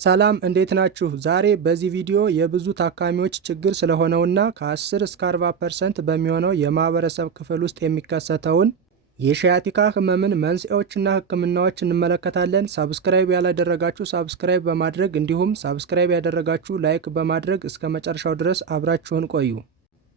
ሰላም እንዴት ናችሁ? ዛሬ በዚህ ቪዲዮ የብዙ ታካሚዎች ችግር ስለሆነውና ከ10 እስከ 40% በሚሆነው የማህበረሰብ ክፍል ውስጥ የሚከሰተውን የሺያቲካ ህመምን መንስኤዎችና ህክምናዎች እንመለከታለን። ሳብስክራይብ ያላደረጋችሁ ሳብስክራይብ በማድረግ እንዲሁም ሳብስክራይብ ያደረጋችሁ ላይክ በማድረግ እስከ መጨረሻው ድረስ አብራችሁን ቆዩ።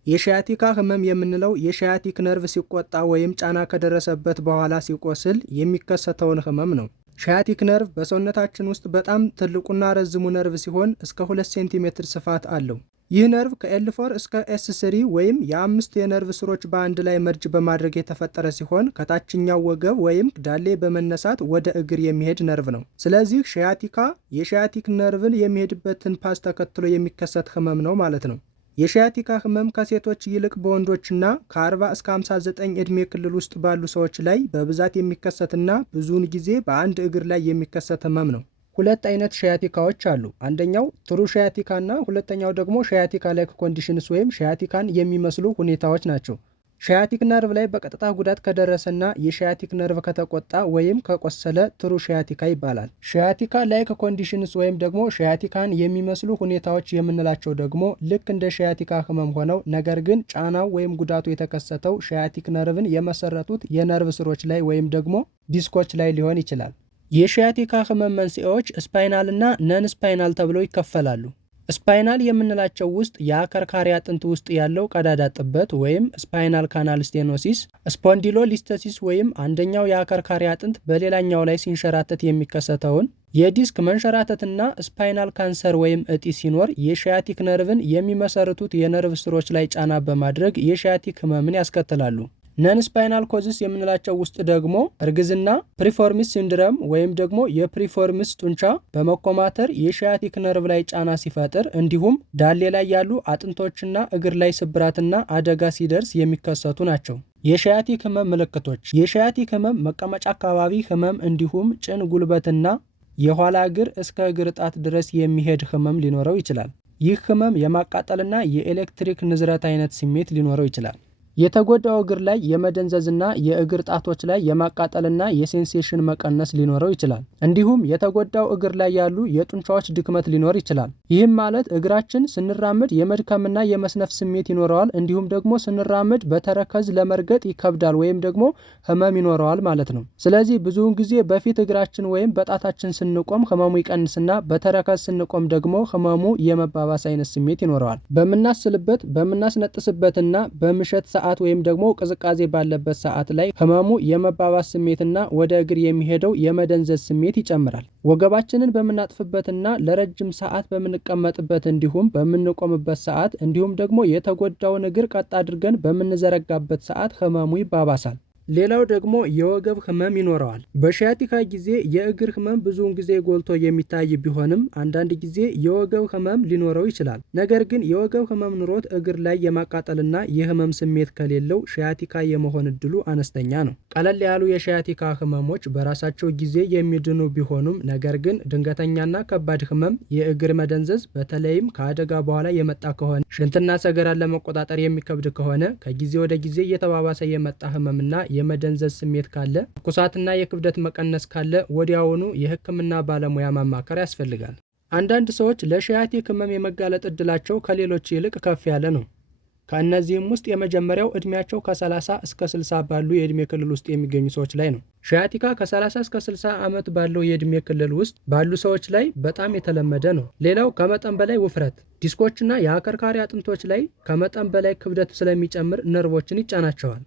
የሺያቲካ ህመም የምንለው የሺያቲክ ነርቭ ሲቆጣ ወይም ጫና ከደረሰበት በኋላ ሲቆስል የሚከሰተውን ህመም ነው። ሺያቲክ ነርቭ በሰውነታችን ውስጥ በጣም ትልቁና ረዝሙ ነርቭ ሲሆን እስከ 2 ሴንቲሜትር ስፋት አለው። ይህ ነርቭ ከኤል4 እስከ ኤስ3 ወይም የ5 የነርቭ ስሮች በአንድ ላይ መርጅ በማድረግ የተፈጠረ ሲሆን ከታችኛው ወገብ ወይም ዳሌ በመነሳት ወደ እግር የሚሄድ ነርቭ ነው። ስለዚህ ሺያቲካ የሺያቲክ ነርቭን የሚሄድበትን ፓዝ ተከትሎ የሚከሰት ህመም ነው ማለት ነው። የሺያቲካ ህመም ከሴቶች ይልቅ በወንዶችና ከ40 እስከ 59 ዕድሜ ክልል ውስጥ ባሉ ሰዎች ላይ በብዛት የሚከሰትና ብዙውን ጊዜ በአንድ እግር ላይ የሚከሰት ህመም ነው። ሁለት አይነት ሺያቲካዎች አሉ። አንደኛው ትሩ ሺያቲካ እና ሁለተኛው ደግሞ ሺያቲካ ላይክ ኮንዲሽንስ ወይም ሺያቲካን የሚመስሉ ሁኔታዎች ናቸው። ሺያቲክ ነርቭ ላይ በቀጥታ ጉዳት ከደረሰና የሺያቲክ ነርቭ ከተቆጣ ወይም ከቆሰለ ትሩ ሺያቲካ ይባላል። ሺያቲካ ላይክ ኮንዲሽንስ ወይም ደግሞ ሺያቲካን የሚመስሉ ሁኔታዎች የምንላቸው ደግሞ ልክ እንደ ሺያቲካ ህመም ሆነው ነገር ግን ጫናው ወይም ጉዳቱ የተከሰተው ሺያቲክ ነርቭን የመሰረቱት የነርቭ ስሮች ላይ ወይም ደግሞ ዲስኮች ላይ ሊሆን ይችላል። የሺያቲካ ህመም መንስኤዎች ስፓይናል እና ነን ስፓይናል ተብለው ይከፈላሉ። ስፓይናል የምንላቸው ውስጥ የአከርካሪ አጥንት ውስጥ ያለው ቀዳዳ ጥበት ወይም ስፓይናል ካናል ስቴኖሲስ፣ ስፖንዲሎሊስቴሲስ ወይም አንደኛው የአከርካሪ አጥንት በሌላኛው ላይ ሲንሸራተት የሚከሰተውን የዲስክ መንሸራተትና ስፓይናል ካንሰር ወይም እጢ ሲኖር የሺያቲክ ነርቭን የሚመሰርቱት የነርቭ ስሮች ላይ ጫና በማድረግ የሺያቲክ ህመምን ያስከትላሉ። ነን ስፓይናል ኮዝስ የምንላቸው ውስጥ ደግሞ እርግዝና፣ ፕሪፎርሚስ ሲንድረም ወይም ደግሞ የፕሪፎርሚስ ጡንቻ በመኮማተር የሺያቲክ ነርቭ ላይ ጫና ሲፈጥር እንዲሁም ዳሌ ላይ ያሉ አጥንቶችና እግር ላይ ስብራትና አደጋ ሲደርስ የሚከሰቱ ናቸው። የሺያቲክ ህመም ምልክቶች የሺያቲክ ህመም መቀመጫ አካባቢ ህመም እንዲሁም ጭን፣ ጉልበትና የኋላ እግር እስከ እግር ጣት ድረስ የሚሄድ ህመም ሊኖረው ይችላል። ይህ ህመም የማቃጠልና የኤሌክትሪክ ንዝረት አይነት ስሜት ሊኖረው ይችላል። የተጎዳው እግር ላይ የመደንዘዝና የእግር ጣቶች ላይ የማቃጠልና የሴንሴሽን መቀነስ ሊኖረው ይችላል። እንዲሁም የተጎዳው እግር ላይ ያሉ የጡንቻዎች ድክመት ሊኖር ይችላል። ይህም ማለት እግራችን ስንራመድ የመድከምና የመስነፍ ስሜት ይኖረዋል። እንዲሁም ደግሞ ስንራመድ በተረከዝ ለመርገጥ ይከብዳል ወይም ደግሞ ህመም ይኖረዋል ማለት ነው። ስለዚህ ብዙውን ጊዜ በፊት እግራችን ወይም በጣታችን ስንቆም ህመሙ ይቀንስና በተረከዝ ስንቆም ደግሞ ህመሙ የመባባስ አይነት ስሜት ይኖረዋል። በምናስልበት በምናስነጥስበትና በምሸት ሰዓት ወይም ደግሞ ቅዝቃዜ ባለበት ሰዓት ላይ ህመሙ የመባባስ ስሜትና ወደ እግር የሚሄደው የመደንዘዝ ስሜት ይጨምራል። ወገባችንን በምናጥፍበትና ለረጅም ሰዓት በምንቀመጥበት እንዲሁም በምንቆምበት ሰዓት እንዲሁም ደግሞ የተጎዳውን እግር ቀጥ አድርገን በምንዘረጋበት ሰዓት ህመሙ ይባባሳል። ሌላው ደግሞ የወገብ ህመም ይኖረዋል። በሺያቲካ ጊዜ የእግር ህመም ብዙውን ጊዜ ጎልቶ የሚታይ ቢሆንም አንዳንድ ጊዜ የወገብ ህመም ሊኖረው ይችላል። ነገር ግን የወገብ ህመም ኑሮት እግር ላይ የማቃጠልና የህመም ስሜት ከሌለው ሺያቲካ የመሆን እድሉ አነስተኛ ነው። ቀለል ያሉ የሺያቲካ ህመሞች በራሳቸው ጊዜ የሚድኑ ቢሆኑም ነገር ግን ድንገተኛና ከባድ ህመም፣ የእግር መደንዘዝ በተለይም ከአደጋ በኋላ የመጣ ከሆነ፣ ሽንትና ሰገራን ለመቆጣጠር የሚከብድ ከሆነ፣ ከጊዜ ወደ ጊዜ እየተባባሰ የመጣ ህመምና የመደንዘዝ ስሜት ካለ፣ ትኩሳትና የክብደት መቀነስ ካለ ወዲያውኑ የህክምና ባለሙያ ማማከር ያስፈልጋል። አንዳንድ ሰዎች ለሺያቲክ ህመም የመጋለጥ እድላቸው ከሌሎች ይልቅ ከፍ ያለ ነው። ከእነዚህም ውስጥ የመጀመሪያው እድሜያቸው ከ30 እስከ 60 ባሉ የእድሜ ክልል ውስጥ የሚገኙ ሰዎች ላይ ነው። ሺያቲካ ከ30 እስከ 60 ዓመት ባለው የእድሜ ክልል ውስጥ ባሉ ሰዎች ላይ በጣም የተለመደ ነው። ሌላው ከመጠን በላይ ውፍረት፣ ዲስኮችና የአከርካሪ አጥንቶች ላይ ከመጠን በላይ ክብደት ስለሚጨምር ነርቮችን ይጫናቸዋል።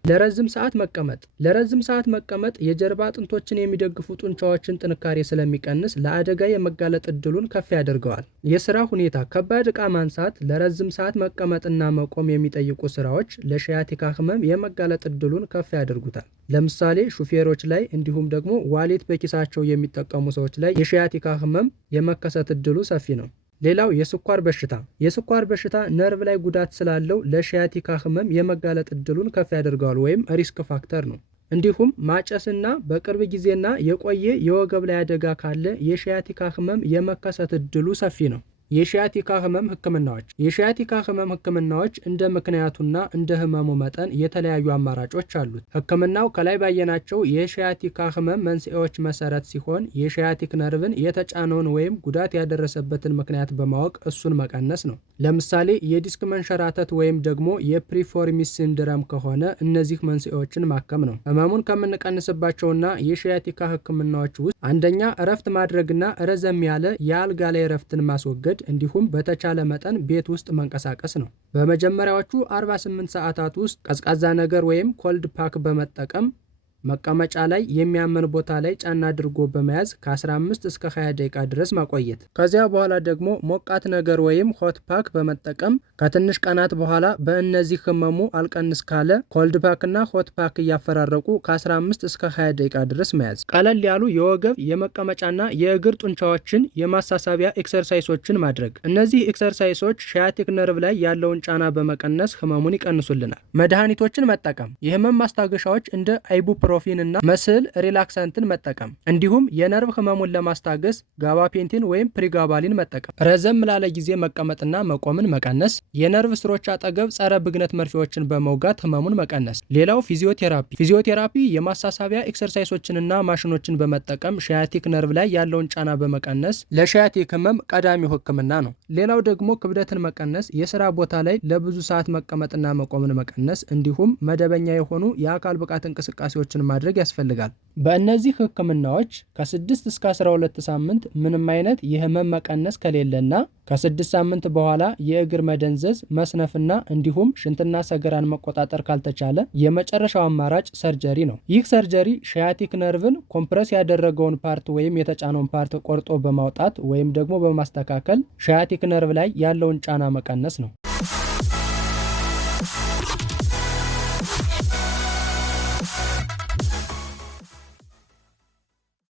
ለረዝም ሰዓት መቀመጥ የጀርባ አጥንቶችን የሚደግፉ ጡንቻዎችን ጥንካሬ ስለሚቀንስ ለአደጋ የመጋለጥ እድሉን ከፍ ያደርገዋል። የስራ ሁኔታ፣ ከባድ ዕቃ ማንሳት፣ ለረዝም ሰዓት መቀመጥና መቆም የሚጠይቁ ስራዎች ለሺያቲካ ህመም የመጋለጥ እድሉን ከፍ ያደርጉታል። ለምሳሌ ሹፌሮች ላይ እንዲሁም ደግሞ ዋሌት በኪሳቸው የሚጠቀሙ ሰዎች ላይ የሺያቲካ ህመም የመከሰት እድሉ ሰፊ ነው። ሌላው የስኳር በሽታ ነርቭ ላይ ጉዳት ስላለው ለሺያቲካ ህመም የመጋለጥ እድሉን ከፍ ያደርገዋል ወይም ሪስክ ፋክተር ነው። እንዲሁም ማጨስና በቅርብ ጊዜና የቆየ የወገብ ላይ አደጋ ካለ የሺያቲካ ህመም የመከሰት እድሉ ሰፊ ነው። የሺያቲካ ህመም ህክምናዎች። የሺያቲካ ህመም ህክምናዎች እንደ ምክንያቱና እንደ ህመሙ መጠን የተለያዩ አማራጮች አሉት። ህክምናው ከላይ ባየናቸው የሺያቲካ ህመም መንስኤዎች መሰረት ሲሆን የሺያቲክ ነርቭን የተጫነውን ወይም ጉዳት ያደረሰበትን ምክንያት በማወቅ እሱን መቀነስ ነው። ለምሳሌ የዲስክ መንሸራተት ወይም ደግሞ የፕሪፎርሚስ ሲንድረም ከሆነ እነዚህ መንስኤዎችን ማከም ነው። ህመሙን ከምንቀንስባቸውና የሺያቲካ ህክምናዎች ውስጥ አንደኛ እረፍት ማድረግና ረዘም ያለ የአልጋ ላይ እረፍትን ማስወገድ እንዲሁም በተቻለ መጠን ቤት ውስጥ መንቀሳቀስ ነው። በመጀመሪያዎቹ 48 ሰዓታት ውስጥ ቀዝቃዛ ነገር ወይም ኮልድ ፓክ በመጠቀም መቀመጫ ላይ የሚያመን ቦታ ላይ ጫና አድርጎ በመያዝ ከ15 እስከ 20 ደቂቃ ድረስ ማቆየት። ከዚያ በኋላ ደግሞ ሞቃት ነገር ወይም ሆት ፓክ በመጠቀም ከትንሽ ቀናት በኋላ በእነዚህ ህመሙ አልቀንስ ካለ ኮልድ ፓክ እና ሆት ፓክ እያፈራረቁ ከ15 እስከ 20 ደቂቃ ድረስ መያዝ። ቀለል ያሉ የወገብ የመቀመጫና የእግር ጡንቻዎችን የማሳሳቢያ ኤክሰርሳይሶችን ማድረግ። እነዚህ ኤክሰርሳይሶች ሺያቲክ ነርቭ ላይ ያለውን ጫና በመቀነስ ህመሙን ይቀንሱልናል። መድኃኒቶችን መጠቀም። የህመም ማስታገሻዎች እንደ አይቡፕሮፊን እና መስል ሪላክሳንትን መጠቀም እንዲሁም የነርቭ ህመሙን ለማስታገስ ጋባፔንቲን ወይም ፕሪጋባሊን መጠቀም። ረዘም ላለ ጊዜ መቀመጥና መቆምን መቀነስ። የነርቭ ስሮች አጠገብ ጸረ ብግነት መርፌዎችን በመውጋት ህመሙን መቀነስ። ሌላው ፊዚዮቴራፒ። ፊዚዮቴራፒ የማሳሳቢያ ኤክሰርሳይሶችንና ማሽኖችን በመጠቀም ሺያቲክ ነርቭ ላይ ያለውን ጫና በመቀነስ ለሺያቲክ ህመም ቀዳሚው ህክምና ነው። ሌላው ደግሞ ክብደትን መቀነስ፣ የስራ ቦታ ላይ ለብዙ ሰዓት መቀመጥና መቆምን መቀነስ እንዲሁም መደበኛ የሆኑ የአካል ብቃት እንቅስቃሴዎችን ማድረግ ያስፈልጋል። በእነዚህ ህክምናዎች ከ6 እስከ 12 ሳምንት ምንም አይነት የህመም መቀነስ ከሌለና ከ6 ሳምንት በኋላ የእግር መደንዘዝ፣ መስነፍና እንዲሁም ሽንትና ሰገራን መቆጣጠር ካልተቻለ የመጨረሻው አማራጭ ሰርጀሪ ነው። ይህ ሰርጀሪ ሺያቲክ ነርቭን ኮምፕረስ ያደረገውን ፓርት ወይም የተጫነውን ፓርት ቆርጦ በማውጣት ወይም ደግሞ በማስተካከል ሺያቲክ ነርቭ ላይ ያለውን ጫና መቀነስ ነው።